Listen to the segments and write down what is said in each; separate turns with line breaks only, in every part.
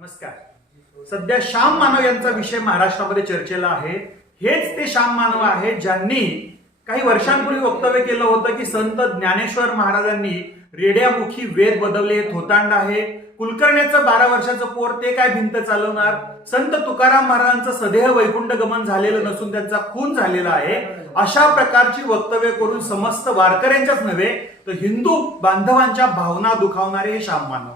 नमस्कार. सध्या श्याम मानव यांचा विषय महाराष्ट्रामध्ये चर्चेला आहे. हेच ते श्याम मानव आहेत ज्यांनी काही वर्षांपूर्वी वक्तव्य केलं होतं की संत ज्ञानेश्वर महाराजांनी रेड्यामुखी वेद बदलले थोतांड आहे. कुलकर्ण्याचं बारा वर्षाचं पोर ते काय भिंत चालवणार? संत तुकाराम महाराजांचं सदेह वैकुंठ गमन झालेलं नसून त्यांचा खून झालेला आहे. अशा प्रकारची वक्तव्य करून समस्त वारकऱ्यांच्याच नव्हे तर हिंदू बांधवांच्या भावना दुखावणारे हे Shyam Manav.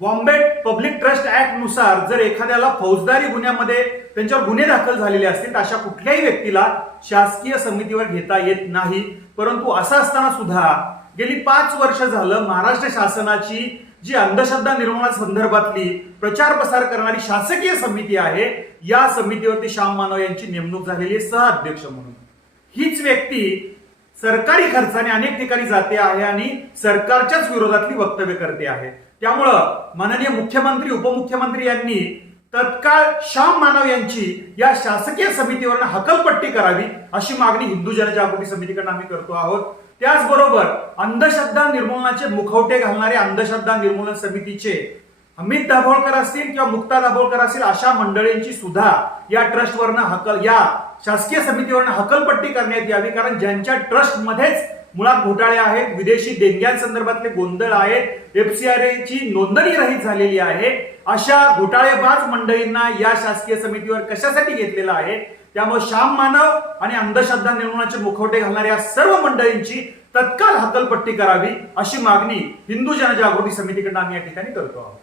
Bombay public trust ऍक्टनुसार जर एखाद्याला फौजदारी गुन्ह्यामध्ये त्यांच्यावर गुन्हे दाखल झालेले असतील तर अशा कुठल्याही व्यक्तीला शासकीय समितीवर घेता येत नाही. परंतु असं असताना सुद्धा गेली पाच वर्ष झालं महाराष्ट्र शासनाची जी अंधश्रद्धा निर्माणा संदर्भातली प्रचार प्रसार करणारी शासकीय समिती आहे या समितीवरती श्याम मानव यांची नेमणूक झालेली आहे सहअध्यक्ष म्हणून. हीच व्यक्ती सरकारी खर्चाने अनेक ठिकाणी जाते आहे आणि सरकारच्याच विरोधातली वक्तव्य करते आहे. त्यामुळं माननीय मुख्यमंत्री उपमुख्यमंत्री यांनी तत्काळ श्याम मानव यांची या शासकीय समितीवरनं हकलपट्टी करावी अशी मागणी हिंदू जनजागृती समितीकडून आम्ही करतो आहोत. त्याचबरोबर अंधश्रद्धा निर्मूलनाचे मुखवटे घालणारे अंधश्रद्धा निर्मूलन समितीचे अमित दाभोळकर असतील किंवा मुक्ता दाभोळकर असतील अशा मंडळींची सुद्धा या ट्रस्टवरनं हकल या शासकीय समितीवरनं हकलपट्टी करण्यात यावी कारण ज्यांच्या ट्रस्टमध्येच मुळात घोटाळे आहेत विदेशी देणग्यांसंदर्भातले गोंधळ आहेत एफसीआरएची नोंदणी रहित झालेली आहे. अशा घोटाळेबाज मंडळींना या शासकीय समितीवर कशासाठी घेतलेलं आहे? त्यामुळे श्याम मानव आणि अंधश्रद्धा निर्मूलनाचे मुखवटे घालणाऱ्या सर्व मंडळींची तत्काळ हकलपट्टी करावी अशी मागणी हिंदू जनजागृती समितीकडून आम्ही या ठिकाणी करतो आहोत.